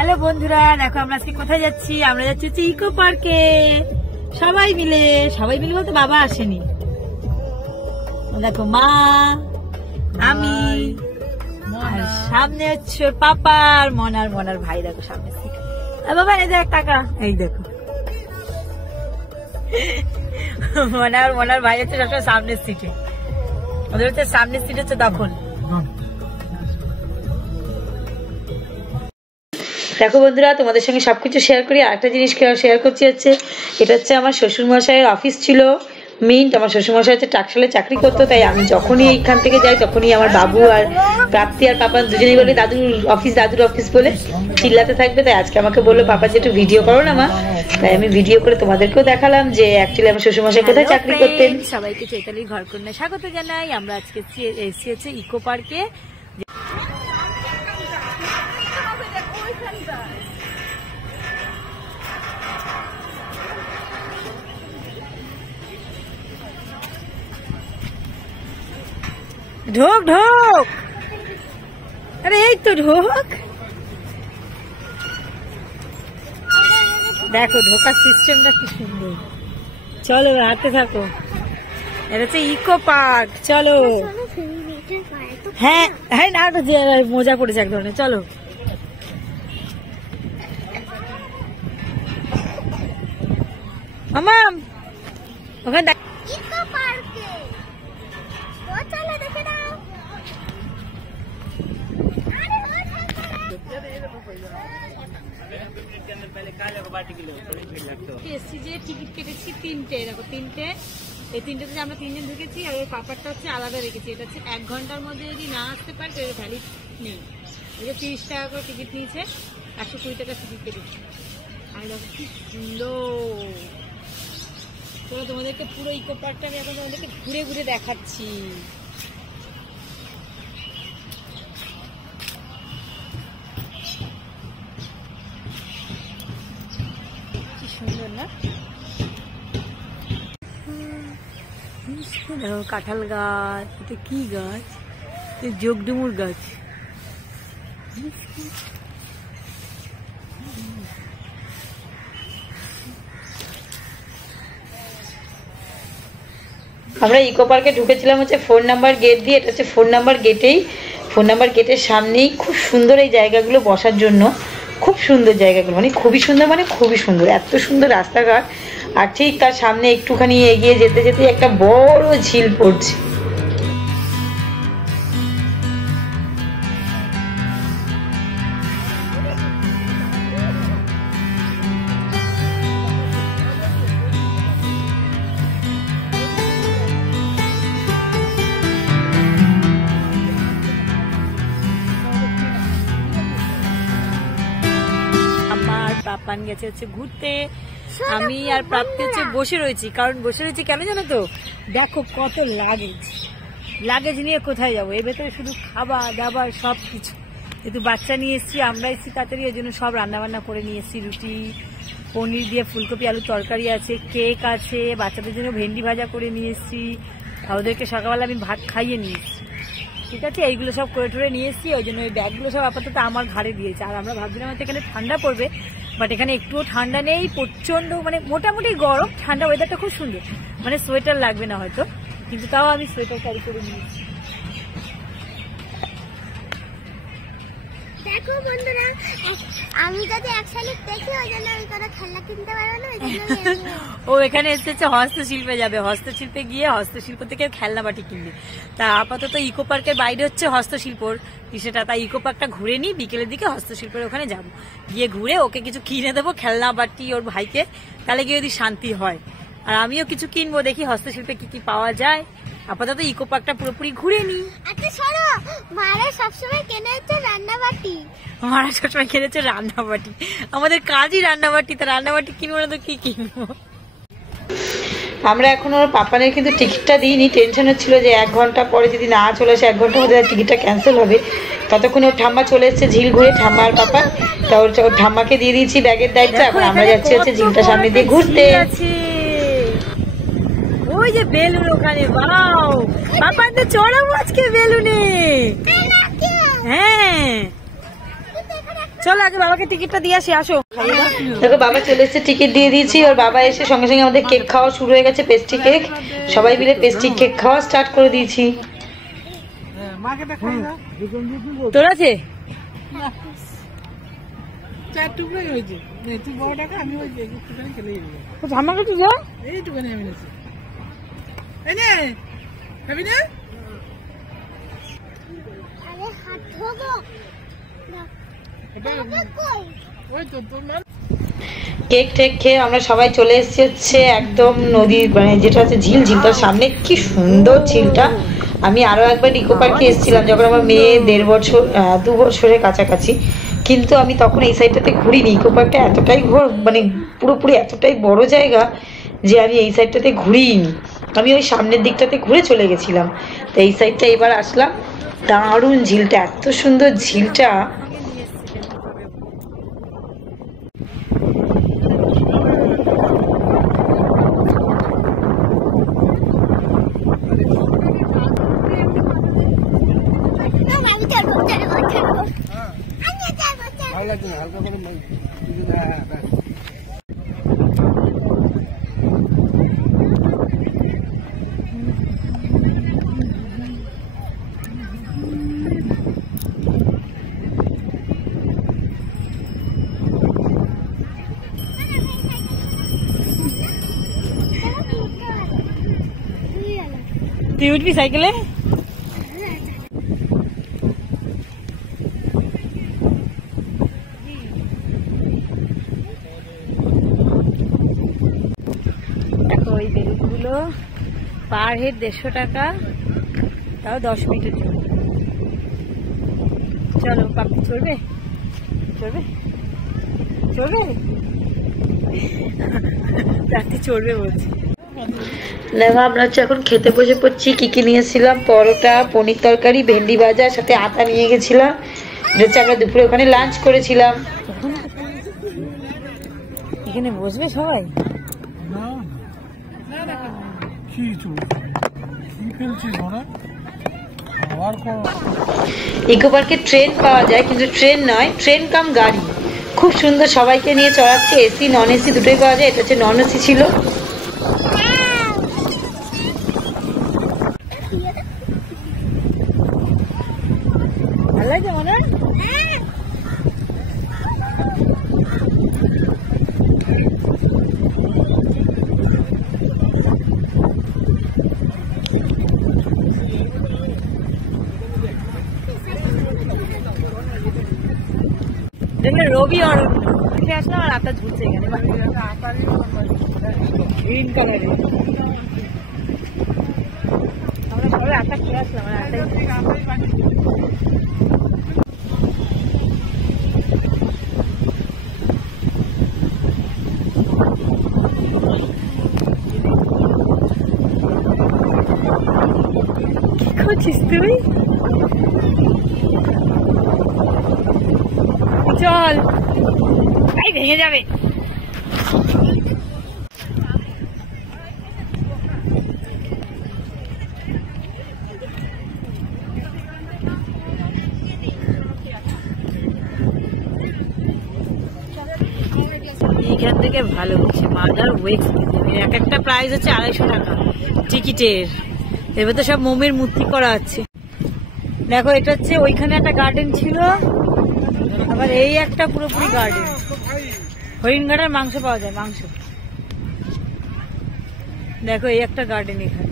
Hello বন্ধুরা, দেখো আমরা আজকে কোথায় যাচ্ছি। আমরা যাচ্ছি হচ্ছে ইকো পার্কে। সবাই মিলে বলতে বাবা আসেনি। দেখো মা, আমি, আর সামনে হচ্ছে পাপা আর মনার ভাই। দেখো সামনে বাবা, এই দেখ টাকা, এই দেখো মনার ভাই হচ্ছে সবসময় সামনের সিটে। ওদের হচ্ছে সামনের সিট হচ্ছে তখন। দেখো বন্ধুরা, তোমাদের সঙ্গে সবকিছু শেয়ার করি। আরেকটা জিনিস শেয়ার করছি হচ্ছে, এটা হচ্ছে আমার শ্বশুরমশাইয়ের অফিস ছিল মিন্ট। আমার শ্বশুরমশাই হচ্ছে টাকশালে চাকরি করতো, তাই আমি যখনই এইখান থেকে যাই তখনই আমার বাবু আর প্রাপ্তি আর পাপা দুজনেই বলে দাদুর অফিস বলে চিল্লাতে থাকবে। তাই আজকে আমাকে বললো পাপা যে একটু ভিডিও করো না মা। তাই আমি ভিডিও করে তোমাদেরকেও দেখালাম যে অ্যাকচুয়ালি আমার শ্বশুরমশাই কোথায় চাকরি করতেন। সবাইকে চৈতালির ঘরকন্যায় স্বাগত জানাই। আমরা আজকে এসেছি হচ্ছে ইকো পার্কে। ঢোক ঢোক, আরে এই তো ঢোক। দেখো ঢোকার সিস্টেমটা কি সুন্দর। চলো হাঁটতে থাকো। এটা হচ্ছে ইকো পার্ক। চলো। হ্যাঁ হ্যাঁ, না তো মজা পড়েছে এক ধরনের। চলো মামা, ওখানে টিকিট কেটেছি তিনটে। দেখো তিনটে, এই তিনটেতে আমরা তিনজন ঢুকেছি। আর ওই পাপারটা হচ্ছে আলাদা রেখেছি। এটা হচ্ছে 1 ঘন্টার মধ্যে যদি না আসতে পারে তো ভ্যালিড নেই। 30 টাকা করে টিকিট নিয়েছে, 120 টাকা টিকিট কেটেছি। আর দেখো কি সুন্দর। তো তোমাদেরকে পুরো ইকো পার্কটা আমি এখন তোমাদেরকে ঘুরে ঘুরে দেখাচ্ছি। সুন্দর না? কাঁঠাল গাছ, এটা কি গাছ? জগডুমুর গাছ। আমরা ইকো পার্কে ঢুকেছিলাম হচ্ছে 4 নাম্বার গেট দিয়ে। এটা হচ্ছে 4 নাম্বার গেটের সামনেই খুব সুন্দর এই জায়গাগুলো বসার জন্য। খুব সুন্দর জায়গাগুলো, মানে খুবই সুন্দর, এত সুন্দর রাস্তাঘাট। আর ঠিক তার সামনে একটুখানি এগিয়ে যেতে যেতে একটা বড় ঝিল পড়ছে। পাপান গেছে হচ্ছে ঘুরতে, আমি আর প্রাপ্তি হচ্ছে বসে রয়েছি। কেন জানো তো? দেখো কত লাগেজ নিয়ে কোথায় যাবো? এর ভেতরে শুধু খাবার দাবার সব কিছু। যেহেতু বাচ্চা নিয়ে এসছি, আমরা এসছি তাড়াতাড়ি, ওই জন্য সব রান্না বান্না করে নিয়ে এসছি। রুটি, পনির দিয়ে ফুলকপি আলুর তরকারি আছে, কেক আছে, বাচ্চাদের জন্য ভেন্ডি ভাজা করে নিয়ে এসছি। ওদেরকে সকালবেলা আমি ভাত খাইয়ে নিয়ে এসছি। ঠিক আছে, এইগুলো সব করে টোরে নিয়ে এসছি। ওই জন্য ওই ব্যাগগুলো সব আপাতত আমার ঘাড়ে দিয়েছে। আর আমরা ভাবছিলাম হয়তো এখানে ঠান্ডা পড়বে, বাট এখানে একটুও ঠান্ডা নেই। প্রচন্ড মানে মোটামুটি গরম, ঠান্ডা ওয়েদারটা খুব সুন্দর। মানে সোয়েটার লাগবে না হয়তো, কিন্তু তাও আমি সোয়েটার ক্যারি করে নিয়েছি। দেখো বন্ধুরা, আমি যদি এক শালিক দেখি ওই জন্য আমি কোনো খেলনা কিনতে পারবো না। ও এখানে এসেছে হস্তশিল্পে যাবে, হস্তশিল্পে গিয়ে হস্তশিল্প থেকে খেলনা বাটি কিনবে। তা আপাতত ইকো পার্কের বাইরে হচ্ছে হস্তশিল্পর সেটা। তাই ইকো পার্কটা ঘুরে নিই, বিকেলের দিকে হস্তশিল্পের ওখানে যাবো। গিয়ে ঘুরে ওকে কিছু কিনে দেবো, খেলনা বাটি ওর ভাইকে, তাহলে গিয়ে যদি শান্তি হয়। আর আমিও কিছু কিনবো, দেখি হস্তশিল্পে কি কি পাওয়া যায়। আপাতত ইকো পার্কটা পুরোপুরি ঘুরে নিই। আচ্ছা শোনো, মারা সবসময় কিনেছে রান্নাবাটি। মারা সবসময় কিনেছে রান্নাবাটি। আমাদের কাজই রান্নাবাটি, তা রান্নাবাটি কিনবো না তো কি কিনবো? আমরা এখন ওর পাপানের কিন্তু টিকিটটা দিইনি। টেনশন হচ্ছিল যে 1 ঘন্টা পরে যদি না চলে আসে, 1 ঘন্টার মধ্যে টিকিটটা ক্যান্সেল হবে। ততক্ষণে ওর ঠাম্মা চলে এসেছে ঝিল ঘুরে, ঠাম্মা আর পাপা। তা ওর ঠাম্মাকে দিয়ে দিয়েছি ব্যাগের দায়িত্ব। এখন আমরা যাচ্ছি হচ্ছে ঝিলটা সামনে দিয়ে ঘুরতে। ওই যে বেলুন ওখানে, বাও পাপান তো চড়াবো আজকে বেলুনে। হ্যাঁ চলো আগে বাবাকে টিকিটটা দিয়ে আসি, আসো। দেখো বাবা চলে এসেছে, টিকিট দিয়ে দিয়েছি। আর বাবা এসে সঙ্গে সঙ্গে আমাদের কেক খাওয়া শুরু হয়ে গেছে, পেস্ট্রি কেক। সবাই মিলে পেস্ট্রি কেক খাওয়া স্টার্ট করে দিয়েছি। তোর আছে আমাকে তো যা এইটুখানি আমি নিচ্ছি। কেক টেক খেয়ে আমরা সবাই চলে এসেছি হচ্ছে একদম নদী, মানে যেটা হচ্ছে ঝিল, ঝিলটার সামনে। কি সুন্দর ঝিলটা। আমি আরো একবার ইকো পার্কে এসেছিলাম যখন আমার মেয়ে 1.5 বছর 2 বছরের কাছাকাছি, কিন্তু আমি তখন এই সাইডটাতে ঘুরিনি। ইকো পার্কটা এতটাই মানে পুরোপুরি এতটাই বড় জায়গা যে আমি এই সাইডটাতে ঘুরিনি। আমি ওই সামনের দিকটাতে ঘুরে চলে গেছিলাম। তো এই সাইডটা এবার আসলাম। দারুণ ঝিলটা, এত সুন্দর ঝিলটা। তুই উঠবি সাইকেলে? দেখো ওই বেলুনগুলো পার হেড 150 টাকা, তাও 10 মিনিটের জন্য। চলো পাপি চলবে, চলবে চলবে, রাত্রি চলবে বলছি। দেখো আমরা হচ্ছে এখন খেতে বসে পড়ছি। কি কি নিয়েছিলাম? পরোটা, পনির তরকারি, ভেন্ডি ভাজা, সাথে আটা নিয়ে গেছিলাম। এটা হচ্ছে আমরা দুপুরে ওখানে লাঞ্চ করেছিলাম। এখানে বসবে সবাই? ইকো পার্কে ট্রেন পাওয়া যায়, কিন্তু ট্রেন নয়, ট্রেন কাম গাড়ি। খুব সুন্দর, সবাইকে নিয়ে চড়াচ্ছে। এসি নন এসি দুটোই পাওয়া যায়। এটা হচ্ছে নন এসি ছিল। ভালো লাগে মনে হয়। রবি আর আসলাম আর আটা ঝুলছে এখানে গ্রিন কালারের। আমরা সবাই আটা খেয়ে আসলাম। কি করছিস তুই? চল, ভাই ভেঙে যাবে। এইখান থেকে ভালো হচ্ছে মাদার ওয়েক্স। এক একটা প্রাইস হচ্ছে 250 টাকা টিকিটের। এবার তো সব মোমের মূর্তি করা আছে। দেখো এটা হচ্ছে ওইখানে একটা গার্ডেন ছিল, আবার এই একটা পুরোপুরি গার্ডেন। হরিণঘাটার মাংস পাওয়া যায়, মাংস। দেখো এই একটা গার্ডেন, এখানে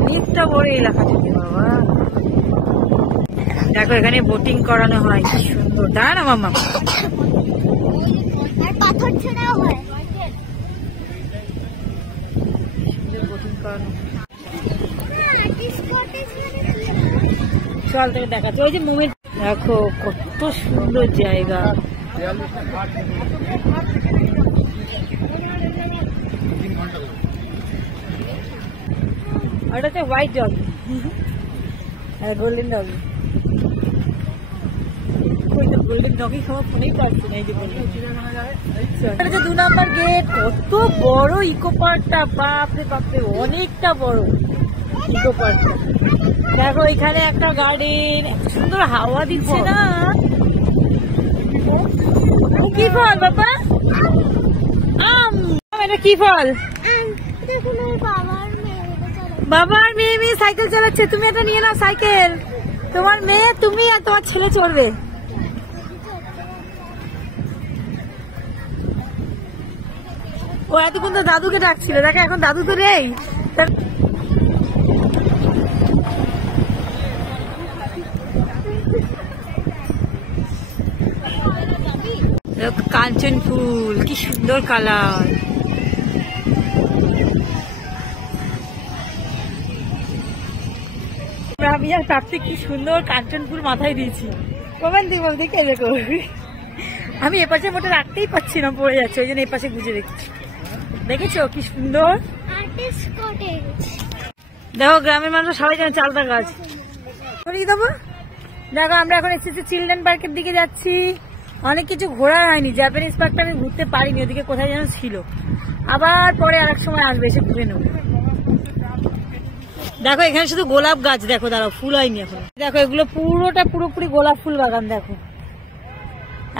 অনেকটা বড় এলাকা থেকে বাবা। দেখো এখানে বোটিং করানো হয়, কি সুন্দর। দাঁড়া না মামা, পাথর ছেড়াও হয়। বোটিং করানো। চল তোকে দেখাচ্ছি ওই যে মোমের। দেখো কত সুন্দর জায়গা। ওটা হচ্ছে হোয়াইট ডগ আর গোল্ডেন ডগ। গোল্ডেন ডগই খাওয়া ফোনেই পাচ্ছি না। এই যে 2 নম্বর গেট। কত বড় ইকো পার্কটা, বাপরে বাপরে, অনেকটা বড় ইকো পার্কটা। দেখো এখানে একটা গার্ডেন, এত সুন্দর হাওয়া দিচ্ছে না। কি ফল বাবা? আম। এটা কি ফল? দেখুন বাবা আর মেয়ে সাইকেল চালাচ্ছে, তুমি এটা নিয়ে নাও সাইকেল। তোমার মেয়ে, তুমি আর তোমার ছেলে চড়বে। ও এতক্ষণ তো দাদুকে ডাকছিল, দেখো এখন দাদু তো নেই। কাঞ্চন ফুল, কি সুন্দর কালার। আমি আর প্রাপ্তি কি সুন্দর কাঞ্চন ফুল মাথায় দিয়েছি। কমেন দিব দেখে দেখো, আমি এপাশে মোটে রাখতেই পারছি না, পড়ে যাচ্ছে, ওই জন্য এপাশে গুজে রেখেছি। দেখেছো কি সুন্দর। দেখো গ্রামের মানুষ সবাই জানে চালতা গাছ। সরিয়ে দেবো। দেখো আমরা এখন এসেছি চিলড্রেন পার্কের দিকে যাচ্ছি। অনেক কিছু ঘোরা হয়নি, জাপানিজ পার্কটা আমি ঘুরতে পারিনি, ওদিকে কোথায় যেন ছিল। আবার পরে আরেক সময় আসবে, এসে ঘুরে নেবো। দেখো এখানে শুধু গোলাপ গাছ, দেখো দাঁড়াও, ফুল হয়নি এখন। দেখো এগুলো পুরোপুরি গোলাপ ফুল বাগান। দেখো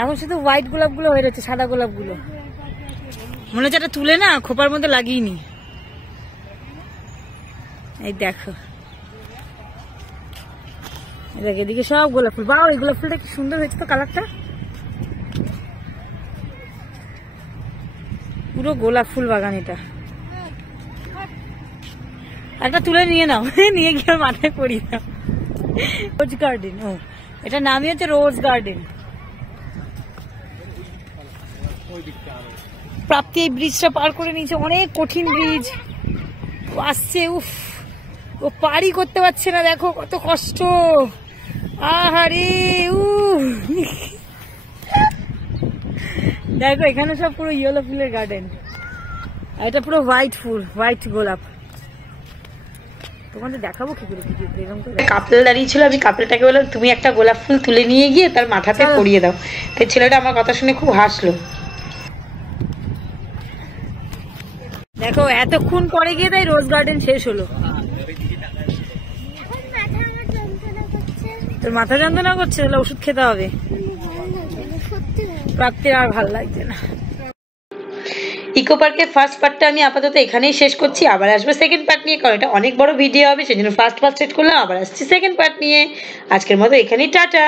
এখন শুধু হোয়াইট গোলাপ গুলো হয়ে রয়েছে, সাদা গোলাপ গুলো মনে হচ্ছে এটা তুলে না খোপার মধ্যে লাগিয়ে নি। এই দেখো এদিকে সব গোলাপ ফুল। বাহ, এই গোলাপ ফুলটা কি সুন্দর হয়েছে তো, কালারটা পুরো গোলাপ ফুল বাগান। এটা একটা তুলে নিয়ে নাও, নিয়ে গিয়ে মাথায় পরিয়ে দাও। রোজ গার্ডেন, ও এটা নামই হচ্ছে রোজ গার্ডেন। প্রাপ্তি এই ব্রিজটা পার করে নিয়েছে, অনেক কঠিন ব্রিজ আসছে। উফ, ও পারি করতে পারছে না, দেখো কত কষ্ট। আহারে দেখো এখানে সব পুরো ইয়েলো ফুলের গার্ডেন, আর এটা পুরো হোয়াইট ফুল, হোয়াইট গোলাপ। তোমাদের দেখাবো কি করে ভিডিওতে। এরকম করে কাপল দাঁড়িয়ে ছিল, আমি কাপলটাকে বললাম তুমি একটা গোলাপ ফুল তুলে নিয়ে গিয়ে তার মাথাতে পরিয়ে দাও। তো ছেলেটা আমার কথা শুনে খুব হাসলো। দেখো এতক্ষণ পরে গিয়ে তাই রোজ গার্ডেন শেষ হলো। তোর মাথা যন্ত্রণা করছে, তাহলে ওষুধ খেতে হবে। প্রাপ্তির আর ভালো লাগছে না। ইকো পার্কের ফার্স্ট পার্টটা আমি আপাতত এখানেই শেষ করছি, আবার আসবো সেকেন্ড পার্ট নিয়ে, কারণ এটা অনেক বড় ভিডিও হবে, সেজন্য ফার্স্ট পার্ট শেষ করলাম, আবার আসছি সেকেন্ড পার্ট নিয়ে। আজকের মতো এখানেই টাটা।